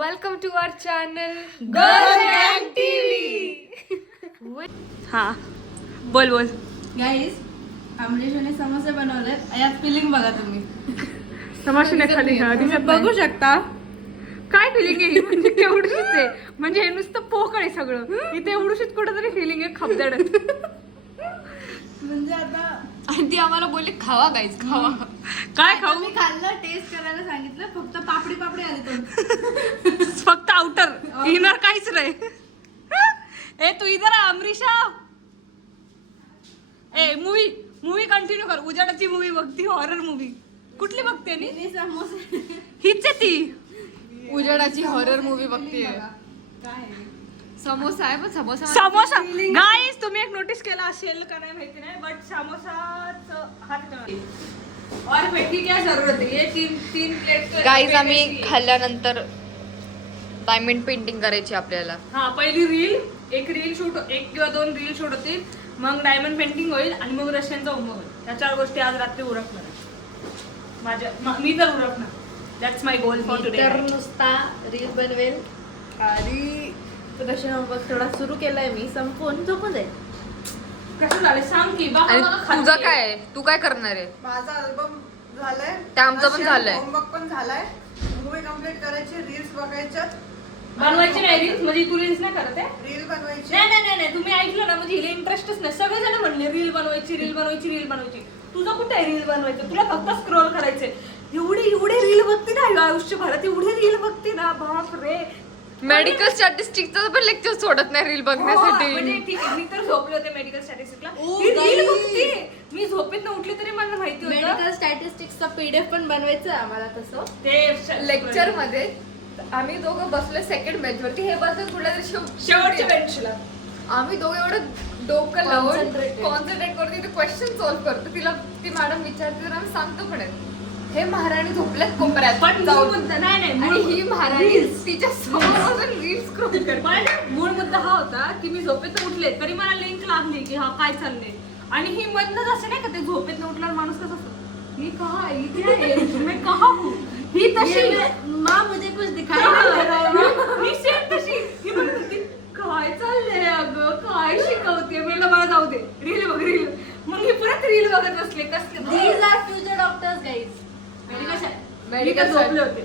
Welcome to our channel girl गँग TV. हा बोल बोल. गाईज आमलेशने समोसे बनवले. यात फिलिंग बघा तुम्ही. समोसे खाली तुम्ही बघू शकता. काय फिलिंग आहे म्हणजे केवढीच आहे म्हणजे हे नुसतं पोकळ आहे सगळं. इथे एवढीच कुठं तरी फिलिंग आहे खपदड. म्हणजे आता आणि ती आम्हाला बोलली खावा गाईज खावा. काय खाऊ? मी खाल्लं, टेस्ट करायला सांगितलं, फक्त पापडी पापडी आली तो. फक्त आउटर इनर काहीच नाही. ए तू इधर आ अमरीशा. ए मूवी कंटिन्यू कर. उजाडाची मूवी बघती, हॉरर मूवी. कुठली बघते नी? मी समोसे हीच आहे ती. उजाडाची हॉरर मूवी बघते. काय समोसा आहे पण समोसा गाईस तुम्ही एक नोटीस केला असेल का नाही माहिती नाही बट समोसाच और पेटी क्या जरूरत है? ये तीन प्लेट गाईज आम्ही खाल्ल्यानंतर डायमंड पेंटिंग करायची आपल्याला. हा पहिली एक किंवा दोन रील शूट होतील, मग डायमंड पेंटिंग होईल आणि मग रशियनचा उमो होईल. ह्या 4 गोष्टी आज रात्री उरकणार मी तर उरकणार. That's my goal for today. तर नुसता रील बनवेल आणि रशियन होमवर्क थोडा सुरू केलाय मी. संपून झोपून जाईल. कसं झालं सांग की बघा आणि बघा तुझं खाल्ली. काय आहे? तू काय करणार आहे? माझा अल्बम झालाय, ते आमचं पण झालंय. होमवर्क पण झालाय, मूवी कम्प्लीट करायची, रील्स बघायच्या, बनवायची नाही रील्स म्हणजे तू रील्स नाही करत आहे? रील बनवायची. नाही तुम्ही ऐकलं ना म्हणजे हिला इंटरेस्टच नाही. सगळेजण म्हणले रील बनवायची. तुझं कुठे आहे रील बनवायचं? तुला फक्त स्क्रोल करायचे. एवढे रील बघते ना आयुष्यभरात, एवढे रील बघते ना बाप रे. मेडिकल स्टॅटिस्टिक्सचं पण लेक्चर सोडत नाही रील म्हणजे बघण्यासाठी. ठीक आहे मी तर झोपले होते मेडिकल स्टॅटिस्टिक्सला. ओ, ती रील बाई. बघते. मी झोपेत उठली तरी मला माहिती होतं मेडिकल स्टॅटिस्टिक्सचा पीडीएफ पण बनवायचं आम्हाला तसं. ते लेक्चर मध्ये आम्ही दोघं बसलो सेकंड बेंच वरती, हे बसले कुठल्या तरी शेवटच्या बेंचला. आम्ही दोघं एवढं डोकं लावून Concentrated. कॉन्सन्ट्रेट करतो तिथे क्वेश्चन सॉल्व्ह करतो. तिला ती मॅडम विचारते तर आम्ही सांगतो पण आहे. हे महाराणी झोपल्यात कोपऱ्यात पण जाऊन. मूळ मुद्दा नाही आणि ही महाराणी तिच्या समोर रील्स स्क्रोल करते. पण मूळ मुद्दा हा होता की मी झोपेत उठले तरी मला लिंक लागली की हा काय चाललंय. आणि ही मधनच असं नाही का ते झोपेत उठल्यावर माणूस कसं असतो, मी कहा है? इथे आहे, मैं कहा हूँ. ही तशी माँ मुझे कुछ दिखाई नहीं दे रहा है. मी सेम तशी. ही म्हणत होती काय चाललंय अगं, काय शिकवते. मला जाऊ दे, रील बघ रील. मग मी परत रील बघत बसले. कसले These are future doctors, guys. Medical झोपले होते.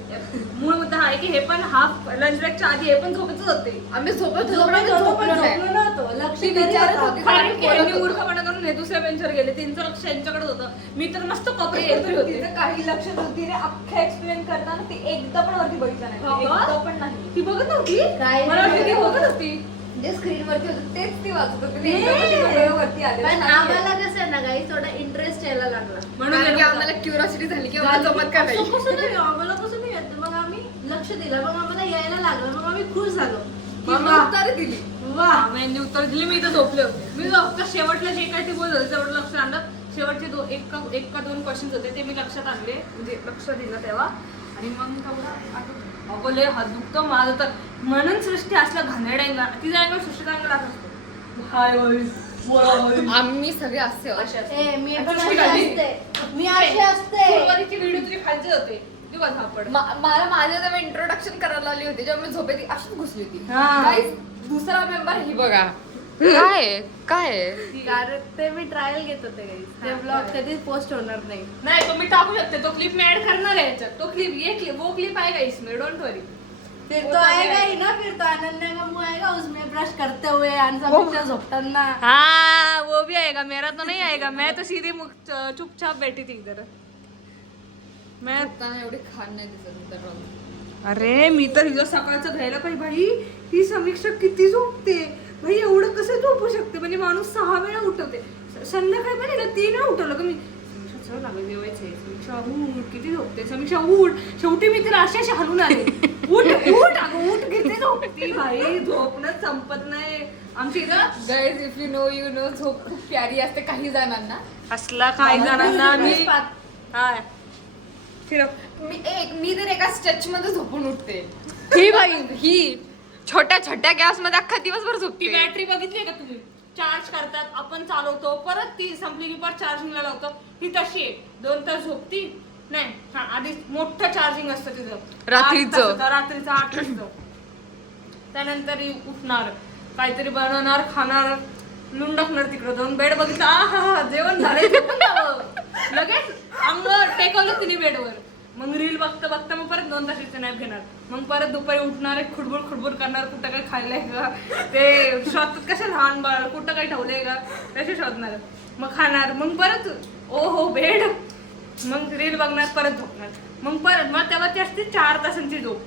मूळ मुद्दा हा आहे की हे पण हाफ लंच ब्रेकच्या आधी हे पण झोपेतच होते. आम्ही झोपत झोपलो नव्हतो. लक्ष ती विचारत होती. कारण की यांनी मूर्खपणा करून हे दुसऱ्या बेंचवर गेले. त्यांचं लक्ष यांच्याकडे होतं. मी तर मस्त कपडे एंट्री होते. तिचं काही लक्ष नव्हती. तिने अख्खं एक्सप्लेन करताना ती एकदा पण वरती बघितलं नाही. हो का? एकदा पण नाही. ती बघत नव्हती. काय मला वाटलं ती नाही. बघत होती. जे स्क्रीन वरती होतं तेच ती वाचत होती. ती एकदा पण ती डोळ्यावरती आली पण नाहीये. आम्हाला कसं आहे ना गाईस, थोडा इंटरेस्ट यायला लागला. म्हणून कारण की गेलो आम्हाला क्युरिओसिटी झाली की आम्हाला जमत का असं नाही. कसं नाही, आम्हाला कसं नाही येत. मग आम्ही लक्ष दिलं, मग आम्हाला यायला लागलं, मग आम्ही खुश झालो. तिने उत्तरं दिली. वा मग यांनी उत्तर दिले. मी इथं झोपले होते. मी फक्त शेवटला जे काय ते बोलत होते तेवढं लक्ष आणलं. शेवटचे एक का दोन क्वेश्चन होते ते मी लक्षात आणले, म्हणजे लक्ष दिलं तेव्हा. आणि मग तेवढं आठवतं. अगं लय हात दुखतो माझं तर. म्हणून सृष्टी असला घाणेरडा अँगल, तिचा अँगल सृष्टीचा अँगल असं असतो. हाय वॉइस आम्ही सगळे असे आहोत. ए, मी पण सृष्टी अशी खाली. असते. मी अशी असते. सुरुवातीची व्हिडिओ तुझी खालचे होते. किंवा धापड. मला माझ्या जेव्हा इंट्रोडक्शन करायला आली होती जेव्हा मी झोपेत अशीच घुसली होती. हा. Guys, दुसरा मेंबर ही बघा काय कारण ते मी ट्रायल घेत होते guys. ते ब्लॉग कधीच पोस्ट होणार नाही. नाही तो मी टाकू शकते. तो क्लिप मी ऍड करणार आहे याच्यात. तो क्लिप ये क्लिप वो क्लिप आएगा इसमें, डोंट वरी. फिर तो आएगा ही ना, फिर तो अनन्या का मुंह आएगा उसमें ब्रश करते हुए आणि समीक्षा झोपताना. हाँ वो भी आएगा, मेरा तो नहीं आएगा. मैं तो सीधी चुपचाप बैठी थी इधर. मैं एवढी खान नाही दिसत तर. अरे मी तर हिला सकाळचं घ्यायला पाहिजे. भाई ही समीक्षा किती झोपते भाई. एवढं कसं झोपू शकते. म्हणजे माणूस 6 वेळा उठवते. संध्याकाळी पण हिला 3 वेळा उठवलं का मी. समीक्षा चल लागेल जेवायचंय. समीक्षा उठ, किती झोपते समीक्षा उठ. शेवटी मी तिला अशी हलून आले. उठ अगं उठ, किती झोपती भाई. झोपणं संपत नाही आमची इथं. Guys if you know you know झोप खूप प्यारी असते काही जणांना. असला काही जणांना मी हा मी तर एका स्ट्रेच मध्ये झोपून उठते. ही बाई ही छोट्या छोट्या गॅस मध्ये अख्खा दिवसभर ती झोपते. बॅटरी बघितली का तुम्ही. चार्ज करतात आपण चालवतो परत ती संपली की परत चार्जिंगला लावतो. ही तशी आहे. 2 तास झोपती नाही हा, आधी मोठं चार्जिंग असतं तिथं रात्रीचं. 8 तासाचं, रात्रीचं 8 वाजता. त्यानंतर उठणार, काहीतरी बनवणार, खाणार, लुंडकणार तिकडं जाऊन, बेड बघितलं हा जेवण झालंय, झोपून जावं. लगेच अंग टेकवलं तिने बेडवर. मग रील बघता बघता मग परत 2 तासाची नॅप घेणार. मग परत दुपारी उठणार, एक खुडबुड करणार, कुठं काय खायलंय का ते शोधतात, कसं लहान बाळ कुठं काय ठेवलंय का तसे शोधणार. मग खाणार, मग परत हो बेड, मग रील बघणार, परत झोपणार. मग तेव्हा ती असते 4 तासांची झोप.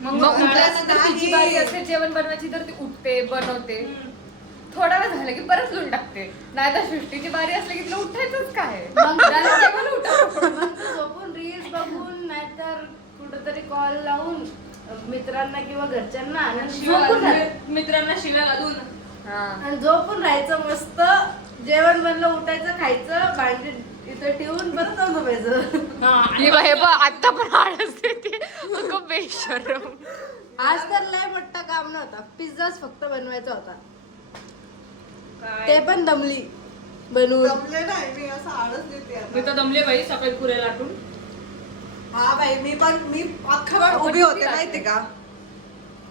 मग उठल्यानंतर तिची बारी असते जेवण बनवायची तर ती उठते बनवते. थोडा वेळ झाला की परत लुण टाकते. नाही तर सृष्टीची बारी असली की तिला उठायचंच काय. त्याला जेवण उठव. मग तू झोपून रील्स बघून नाहीतर कुठंतरी कॉल लावून मित्रांना किंवा घरच्यांना आणि झोपून राहायचं. मित्रांना शिव्या घालून आणि झोपून राहायचं मस्त. जेवण बनलं, उठायचं, खायचं, भांडी इथं ठेवून परत जाऊन झोपायचं. हे बघ आता पण आळस येते. अगं बेशरम. आज तर लय मोठा काम नव्हता, पिझ्झाच फक्त बनवायचा होता. ते पण दमली बनवून. जमले नाही मी असं आळस देते मी आता. तर दमले बाई सकाळी पुऱ्या लाटून. हा बाई मी अख्खा वेळ उभी होते माहितीये का.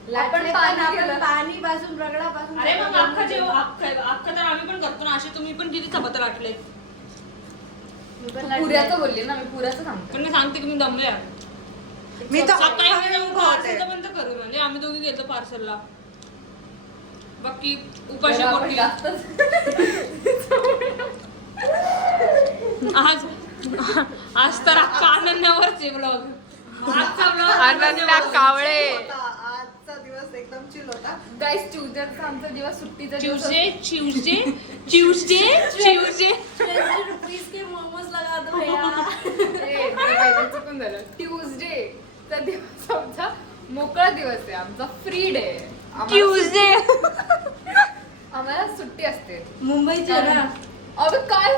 लाटले पण आपण पाणी पासून रगडापासून. अरे मग अख्खं तर आम्ही पण करतो ना. असे तुम्ही पण किती चपात्या लाटले. पुऱ्याचं बोलली ना मी, पुऱ्याचं सांगते. पण मी सांगते की मी दमले आहे. मी तर सकाळी अख्खा आम्ही वेळ जाऊन उभा होते. पार्सलचं पण तर करू म्हणजे आम्ही दोघी गेलो पार्सलला. बाकी उपाशी जरा आपण पोटी. जास्तच आज तर अख्खा आनंदावरच आहे ब्लॉग. आजचा ब्लॉग अनन्या कावळे. आजचा दिवस एकदम चिल होता. गाईस ट्युजडेचा आमचा दिवस सुट्टीचा दिवस असतो. ट्यूजडे 20 रुपीस के मोमोज लगा दो भैया. ए, मला पाहिजे चुकून झालं. ट्युजडेचा दिवस आमचा मोकळा दिवस आहे, आमचा फ्री डे. ट्यूजडे. आम्हाला सुट्टी असते. मुंबईची आहे ना. अबे काय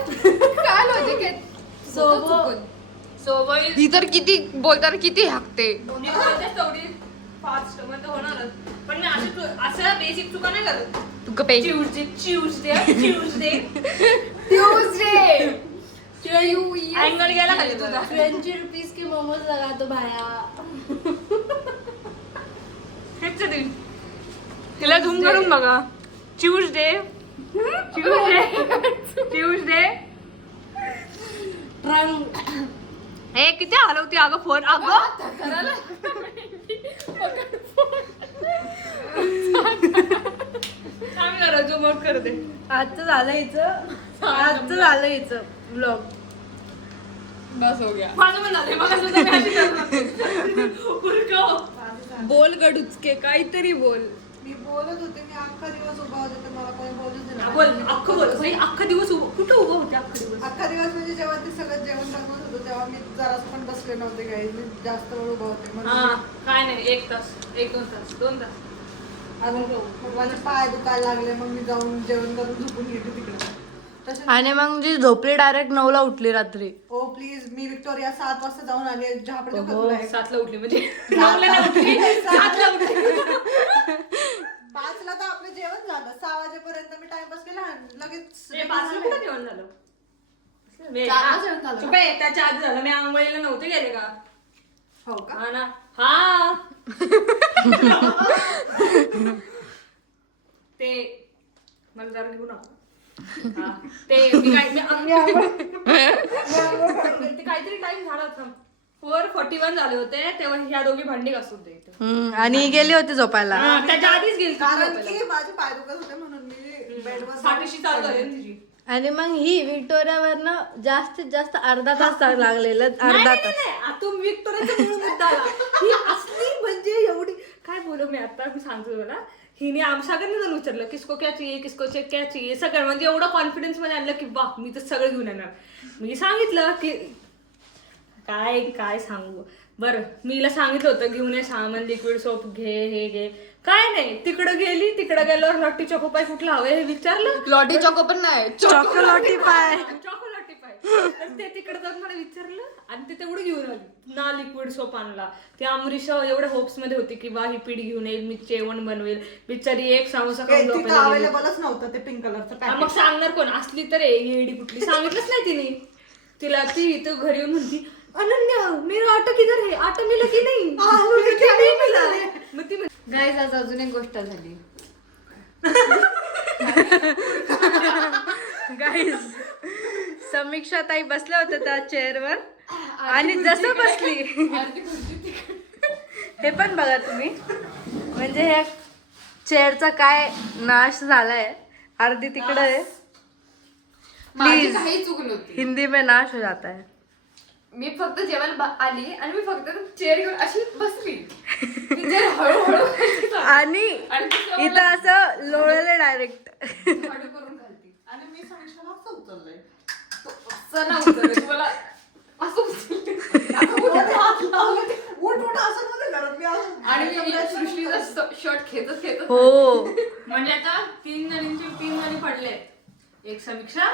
काय लॉजिक आहे. सोबत. चुकून. सोबत ही तर किती बोलताना किती हाकते. तेवढी फास्ट म्हणजे होणारच. पण मी असं बेसिक चुका नाही करत. तू गप्पे. ट्यूजडे अँगल गेला खाली तुझा. 20 रुपीस के मोमोज लगा दो भैया. हेच ते. तिला झूम करून बघा. ट्यूजडे. ट्रंक. हे किती हलवती अगं फोन. अगं आम्ही करा जो मग करते. आजचं झालं हिचं ब्लॉग. बस हो गया. माझं पण झालंय मग असं तर मी अशी करणार. उरकाव. बोल गडुचके काहीतरी बोल. मी बोलत होते मी अख्खा दिवस उभा होते तर मला कोणी बोलूच दिलं नाही. बोल अख्खं बोल भाई. अख्खा दिवस कुठं उभं होते अख्खा दिवस. अख्खा दिवस म्हणजे जेव्हा ते सगळं जेवण बनवत होतं तेव्हा मी जरास पण बसले नव्हते काही. मी जास्त वेळ उभा होते हा म्हणून काय नाही 1 तास 1-2 तास 2 तास. मग माझे पाय दुखायला लागले. मग मी जाऊन जेवण करून झोपून गेले तिकडे. तसे आणि मग जी झोपली डायरेक्ट 9ला उठली रात्री. ओ प्लीज मी विक्टोरिया 7 वाजता जाऊन आली. झापड हो. 7ला उठली म्हणजे 9ला नाही उठली 7ला उठली. 5ला तर आपलं जेवण झालं. 6 वाजेपर्यंत मी टाइमपास केला आणि लगेच 5ला कुठं जेवण झालं. 4ला जेवण झालं. चुप आहे, त्याच्या आधी झालं. मी आंघोळीला नव्हते गेले का. हो का. हा ना. हा ते मला जरा घेऊ नका. हा, ते मी काहीतरी टाइम झाला होता. 4:41 झाले होते तेव्हा ह्या दोघी भांडी घासून द्यायचं. आणि गेली होती झोपायला. त्याच्या आधीच गेली कारण की माझे पाय दुखत होते म्हणून मी बेडवर साठीशी चालू झाली ना तिची. आणि मग ही विक्टोरियावरनं जास्तीत जास्त अर्धा तास लागलेलं. अर्धा तास. तू विक्टोरियाचा मूळ मुद्दा आला. ही असली म्हणजे एवढी काय बोलू मी आता मी सांगतो तुला. हिने सगळ्यांनी जाऊन विचारलं किसको क्या चाहिए किसको क्या चाहिए सगळं म्हणजे एवढं कॉन्फिडन्स मध्ये आणलं की वाह मी तर सगळं घेऊन येणार. मी सांगितलं की काय सांगू. बरं मी हिला सांगितलं होतं घेऊन ये सामान लिक्विड सोप घे हे घे. काय नाही तिकडं गेल्यावर लॉटी चोको पाय कुठला हवं हे विचारलं. लॉटी चॉको पण नाही, चॉकोलोटी पाय. चॉकोलेटी पाय. तर ते तिकडे जाऊन मला विचारलं आणि ते तेवढं घेऊन आली ना. लिक्विड सोप आणला. ती अमरीशा एवढ्या होप्स मध्ये होती की वा ही पीठ घेऊन येईल मी जेवण बनवेल. बिचारी एक समोसा खाऊन तिथं झोपायला गेली. अवेलेबलच नव्हतं ते पिंक कलरचं मग पॅकेट. सांगणार कोण. असली तर येडी कुठली सांगितलंच नाही तिने. तिला ती इथं घरी येऊन म्हणती अनन्या मेरा आटा किधर है, आटा मिला की नाही, क्या नहीं मिला. मग ती गाईज आज अजून एक गोष्ट झाली. गाईज समीक्षा ताई बसल्या होत्या त्या चेअरवर आणि जसं बसली अर्धी खुर्ची तिकडे. हे पण बघा तुम्ही, म्हणजे ह्या चेअरचा काय नाश झालाय. अर्धी तिकडे आहे. माझी Please. काही चूक नव्हती. हिंदी में नाश हो जाता है. मी फक्त जेवण आली आणि मी फक्त चेअर घेऊन अशी बसली. ती चेअर हळूहळू आणि आणि ती सवय इथं असं लोळले डायरेक्ट. हळू करून घालती. आणि मी समीक्षाला असं उचललंय. असं नव्हतं तुम्हाला असं उचलते. उठ असं नव्हतं करत मी असं. आणि मी सृष्टीचा शर्ट खेचत खेचत हो म्हणजे आता 3 जणी पडले, एक समीक्षा,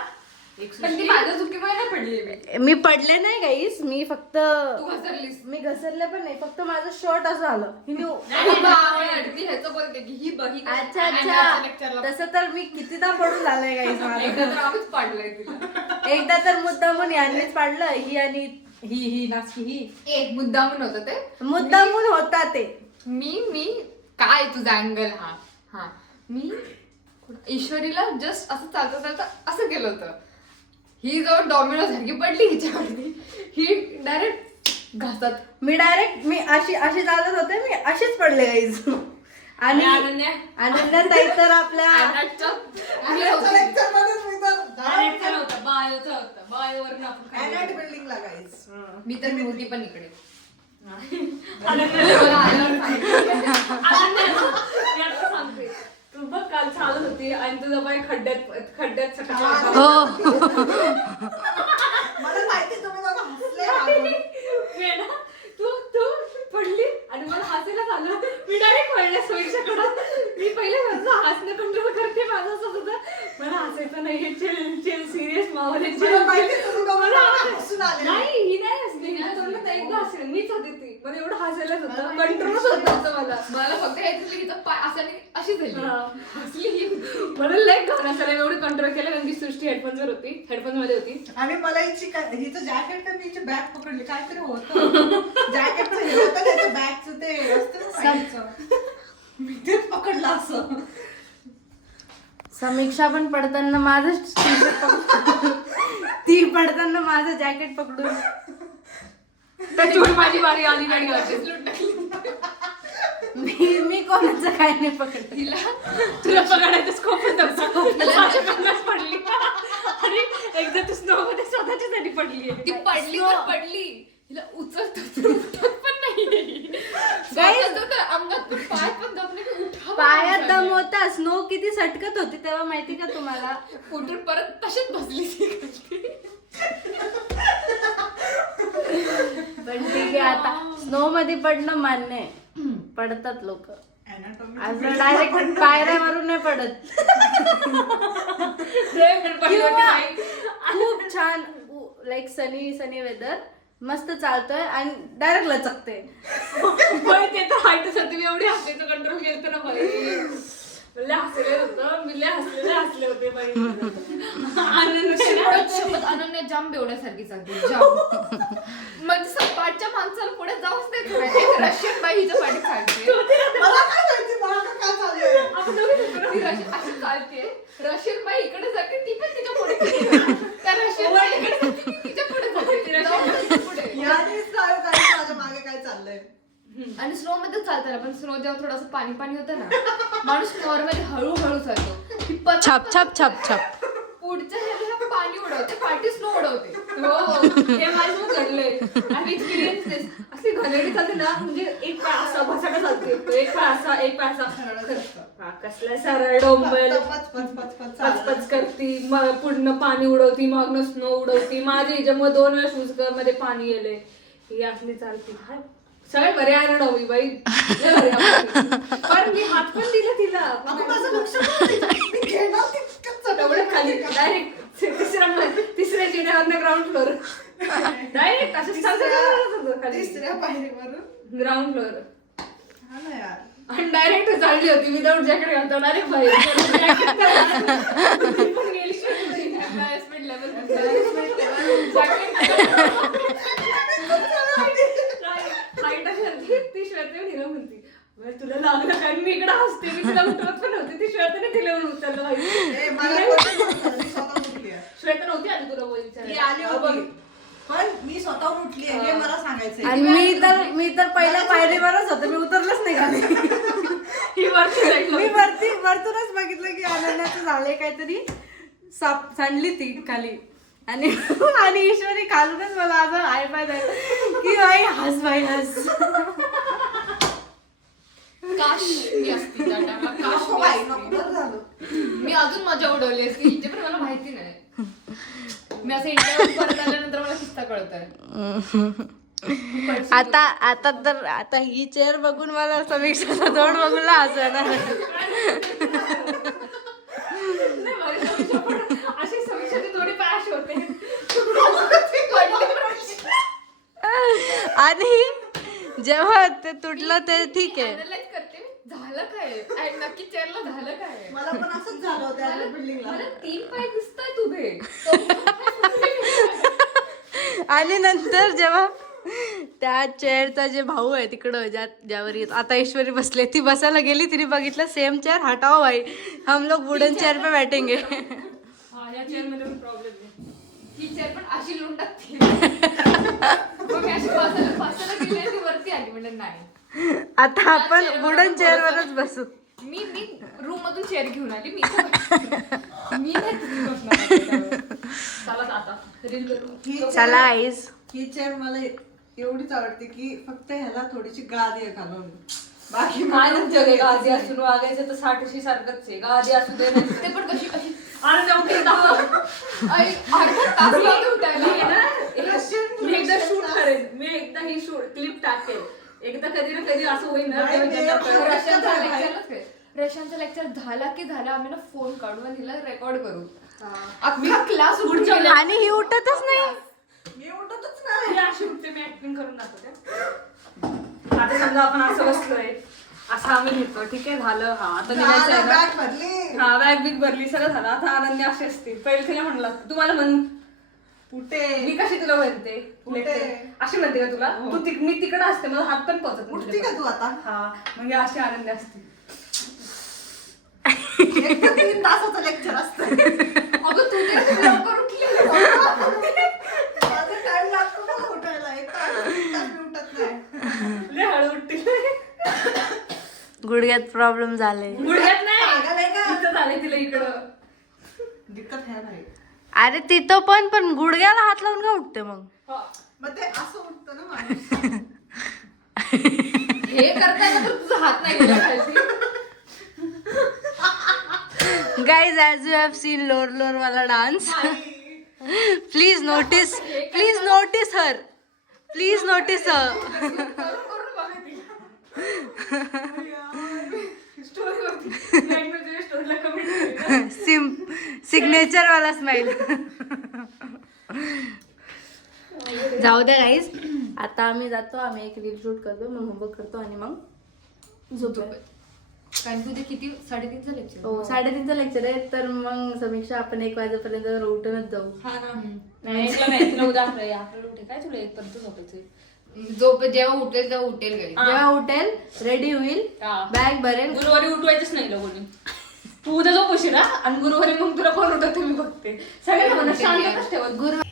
एक पण ती सृष्टी. माझ्या चुकीमुळे नाही पडली मी. मी पडले नाही गाईस, मी फक्त तू घसरलीस. मी घसरले पण नाही, फक्त माझं शर्ट असं झालं. ती ह्याचं बोलते की ही बही अच्छा अच्छा, तसं तर मी कितीदा पडून झालंय गाईस एकदा माझं. तर आम्हीच पाडलंय तिला. एकदा तर मुद्दामून यांनीच पाडलं, ही आणि ही नाचकी ही एक मुद्दामून होतं ते. मुद्दामून होता ते. मी काय तुझा अँगल हा मी ईश्वरीला जस्ट असं चालता चालता असं केलं होतं. ही जवळ डॉमिनो सारखी पडली हिच्यावरती. ही डायरेक्ट घासत. मी डायरेक्ट मी अशी चालत होते, मी अशीच पडले गाईस. आणि अनन्या ताई तर आपल्या Annet lecture मध्येच मी तर डायरेक्टचं नव्हतं, बायोचं होतं. बायोवरून आपण खाली Annet building ला guys. मी तर नव्हती पण इकडे. मी आता सांगते, तू बघ काल चालत होती आणि तुझा बाई खड्ड्यात सकाळच्या हो मला माहिती तुम्ही दोघं हसले मागून. तू पडली आणि मला हसायला झालं. मी डायरेक्ट पडले सोयीच्याकडं. मी पहिले माझं हसणं कंट्रोल करते, माझं असं होतं मला हसायचं नाही, चिल सिरियस मावले मला माहिती तुम्ही दोघं हसून आले. नाही, ही नाही हसली, हिला तोंडात तर एकदा हसली, मीच होती ती. मला एवढं हसायलाच होतं, कंट्रोलच होत होतं मला फक्त हे दिसलं हिचा पाय असा नाही अशी झाली. हसली ही. मला लय घाण असायला एवढं कंट्रोल केलं, कारण की सृष्टी हेडफोन मध्ये होती. आणि मला हिचं जॅकेट का मी हिची बॅग पकडली, काहीतरी होतं जॅकेटचं हे होतं त्याचं बॅगचं ते असतं ना साईडचं. मी तेच पकडलं असं. समीक्षा पण पडताना माझं टी-शर्ट पकडून, ती पडताना माझं जॅकेट पकडून. त्याच्यावर माझी बारी आली नाही अशीच लुटायली. मी कोणाचं काय नाही पकडलं. तिला तुला पकडायचं स्कोप पडली आणि एकदा तू स्नो मध्ये स्वतःच्यासाठी पडली. ती पडली तर पडली. हिला उचलत पण नाही. स्वतःचं तर अंगात पण पाय पण दबले की उठा. पायात दम होता, स्नो किती सटकत होती तेव्हा माहिती का तुम्हाला. उठून परत तशीच बसली ती. पण ठीक आहे, आता स्नो मध्ये पडणं मान्य आहे. पडतात लोक, Anatomy. असं डायरेक्ट पायऱ्या मारून नाही पडत. किंवा खूप छान लाईक सनी वेदर, मस्त चालतोय आणि डायरेक्ट लचकते. ते तर हाईटच होते. मी एवढी हसायचं कंट्रोल केलं ना बाई. लय हसले होतं, मी लय हसले होते बाई. अनन्या जाम बेवड्यासारखी चालते जाम. म्हणजे सपाटच्या माणसाला पुढे जाऊच देत नाही. एक रशियन बाई हिच्या पाठी चालते. मला काय माहिती मला काय चाललंय. ती अशी चालते. रशियन बाई इकडे जाते, ती पण तिच्या पुढे जाते. त्या रशियन बाई इकडे जाते, ती तिच्या पुढे जाते. ती रशियन बाई तिच्या पुढे. यानेच काय माझ्या मागे काय चाललंय. आणि स्नो मध्ये चालताना पण स्नो जेव्हा थोडंसं पाणी होतं ना, माणूस नॉर्मली हळूहळू चालतो. ती पतंग छप छप छप छप. पुढच्या ह्याला पाणी उडवते, पाठी स्नो उडवते. हो, हे माझं घडलंय. आणि एक्सपिरियन्स अशी घडली चालते ना, म्हणजे एक पाय असा भसाडा चालते, एक पाय असा कसला सरळ डोंबल पचपच करती, मग पूर्ण पाणी उडवती, मग स्नो उडवती. माझ्या हिच्यामुळे 2 वेळा शूज मध्ये पाणी गेले. ही असली चालती. सगळे बरे आरडावी बाई, लय भारी आवडते. पण मी हात पण दिला तिला. अगं माझं लक्ष नव्हतं. मी घेणार तितकंच एवढं खाली डायरेक्ट तिसऱ्या जिन्यावरनं ग्राउंड फ्लोर. डायरेक्ट असं चालतं खाली तिसऱ्या पायरीवरून. Ground floor. हा ना यार. आणि डायरेक्ट चालली होती विदाऊट जॅकेट घालतो डायरेक्ट बाहेर. ती पण गेली Embarrassment level. ती श्वेता हिला म्हणती "बरं, तुला लागलं काय?" मी इकडे हसते, मी तिला उठवत पण नव्हते. ती श्वेताने तिला उचललं ए, पाहिजे. मला बोलते, मी स्वतः उठली आहे. श्वेता नव्हती आली तुला ती आली होती पण मी स्वतःहून उठली आहे हे मला सांगायचंय. आणि मी तर पहिल्या पायरीवरच होते, मी उतरलंच नाही खाली. ही वरती जाईल. मी वरतूनच बघितलं की अनन्याचं झालंय काहीतरी, साप सांडली ती खाली. आणि आणि ईश्वरी खालूनच मला असं हाय पाय की बाई हस बाई हस. काश मी असती त्या टायमाला, काश नको मी बाई, असती. नको, बरं झालं. मी अजून मजा उडवली असती हिची, पण मला माहिती नाही. मी असं इंटरव्ह्यू परत आल्यानंतर मला किस्सा कळतोय. आता ही चेअर बघून मला समीक्षाचं तोंड बघून हसू येणार. अशी समीक्षाची थोडी पाश होते. आणि जेव्हा ते तुटलं ते ठीक आहे. Analyze करते झालं काय नक्की चेअरला झालं काय. मला पण असंच झालं होतं त्या बिल्डिंगला. मला 3 पाय दिसतायत उभे. आणि नंतर जेव्हा त्या चेअरचा जे भाऊ आहे तिकडं ज्यावर आता ईश्वरी बसले, ती बसायला गेली, तिने बघितलं सेम चेअर हटाओ भाई, हम लोग वुडन चेअर पे बैठेंगे. हा, या चेअर मध्ये पण प्रॉब्लेम आहे. ही चेअर पण अशी लुंडात मग मी अशी बसायला गेली आणि ती वरती आली म्हणजे नाही. आता आपण वुडन चेअरवरच बसू. मी रूम मधून चेअर घेऊन आली. मी नाही तिथे बसणार आता. चला आता रील ही चला आईस. ही चेअर मला एवढीच आवडते की फक्त ह्याला थोडीशी गादी आहे घालून, बाकी आनंद जग आहे. गादी असून वागायचं तर साठशी सारखंच आहे. गादी असू दे नाही ते पण कशी कशी आनंद उठे दाखव. अर्धा तास लागला उठायला. मी एकदा शूट करेन. मी एकदा ही शूट क्लिप टाकेल. एकदा कधी ना कधी असं होईल ना तेव्हा त्यांना कळेल. रशांचा लेक्चर झाला की झाला आम्ही ना फोन काढू आणि हिला रेकॉर्ड करू. अख्खा क्लास उठून गेला. आणि ही उठतच नाही. मी उठतच नाही. मी अशी उठते, मी ऍक्टिंग करून दाखवते. आता समजा आपण असं बसलोय, असं आम्ही घेतो, ठीक आहे, झालं. हा आता निघायचं आहे ना. बॅग भरली. हा, बॅग बिग भरली, सगळं झालं. आता आनंदी अशी असते. पहिले तिला म्हणलं तुम्हाला म्हण, कुठे मी कशी तुला म्हणते कुठे? अशी म्हणते का तुला? तू मी तिकडे असते, मला हात पण पोचत उठती का तू आता? हा, म्हणजे अशी आनंदी असते. एक तर 3 तासाचं लेक्चर असतं. अगं तू ते लवकर उठली. माझा टाइम लागतो मला उठायला. 1 तास 3 तास मी उठत नाही. लय हळू उठते. गुडघ्यात प्रॉब्लेम झाले. गुडघ्यात नाही, पागल आहे का? इथं झालंय तिला इकडं. दिक्कत ह्या नाही. अरे तिथं पण गुडघ्याला हात लावून का उठते मग? हा. मग ते असं उठतं ना माणूस. हे करताना तर तुझा हात नाही गेला खालती. Guys, as you have seen लोर वाला dance, please notice her. Please notice her. करून बघा तिला. स्टोरीवरती स्टोरीला कमेंट सिग्नेचर वाला स्माइल. जाऊ द्या गाईज, आता आम्ही जातो, आम्ही एक रील शूट करतो, मग होमवर्क करतो आणि मग झोपतो. कारण तुझे किती 3:30चं लेक्चर. हो, 3:30चं लेक्चर आहे, तर मग समीक्षा आपण 1 वाजेपर्यंत उठूनच जाऊ. हा ना. नाही, तुला नाही, तुला उद्या आपल्याला उठे काय तुला 1 पर्यंत झोपायचंय. झोप जेव्हा उठेल तेव्हा उठेल घरी. जेव्हा उठेल, रेडी होईल, हा. बॅग भरेल. गुरुवारी उठवायचंच नाही लोकांनी. तू उद्या झोप उशिरा आणि गुरुवारी मग तुला कोण उठवते मी बघते. सगळ्यांना म्हणा शांतच ठेवत. गुरु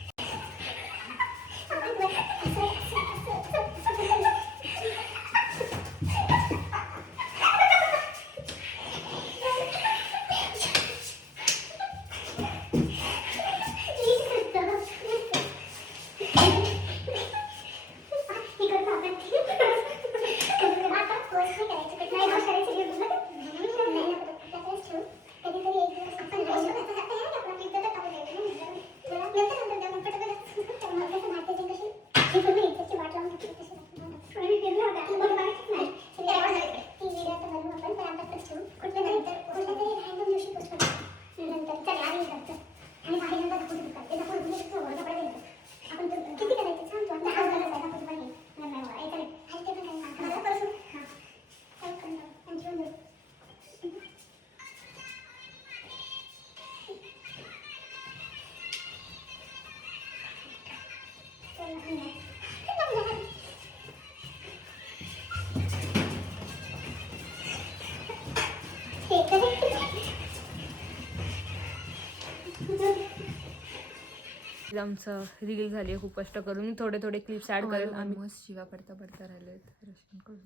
व्यवस्थित आमचं रील झाली आहे खूप कष्ट करून. थोडे थोडे क्लिप्स ऍड करेल आम्ही, मस्त शिवा पडता पडता राहिलेत रोशनकडून.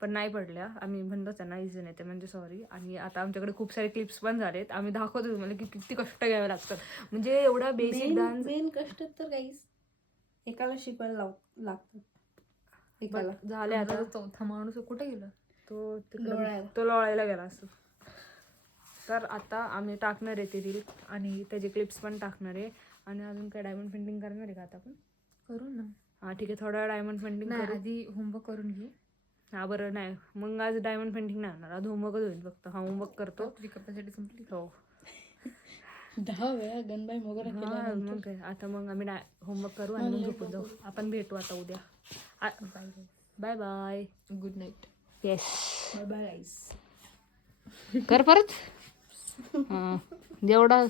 पण नाही पडल्या. आम्ही म्हणतो त्यांना इझी नाही ते म्हणजे सॉरी. आणि आता आमच्याकडे खूप सारे क्लिप्स पण झालेत. आम्ही दाखवतो तुम्हाला की किती कष्ट घ्यावे लागतात. म्हणजे एवढा बेसिक डान्स मेन कष्ट तर काहीच एकाला शिकवायला लागतात एकाला. झाले आता. आता चौथा माणूस कुठे गेला? तो लोळायला. तो लोळायला गेला असतो. तर आता आम्ही टाकणार आहे ती रील आणि त्याचे क्लिप्स पण टाकणार आहे. आणि अजून काय डायमंड पेंटिंग करणार आहे का आता आपण? करू ना. हा ठीक आहे, थोडा डायमंड पेंटिंग नाही करू. आधी होमवर्क करून घेऊ. हा बरं नाही मग आज डायमंड पेंटिंग नाही होणार, आज होमवर्कच होईल फक्त. हा होमवर्क करतो. आपली कपॅसिटी संपली. हो 10 वेळा गणबाई मोगरा हा, केला. मग काय आता मग आम्ही होमवर्क करू आणि मग झोपून जाऊ. आपण भेटू आता उद्या. Bye bye. Good night. Yes bye bye guys. कर परत. हां जेवढा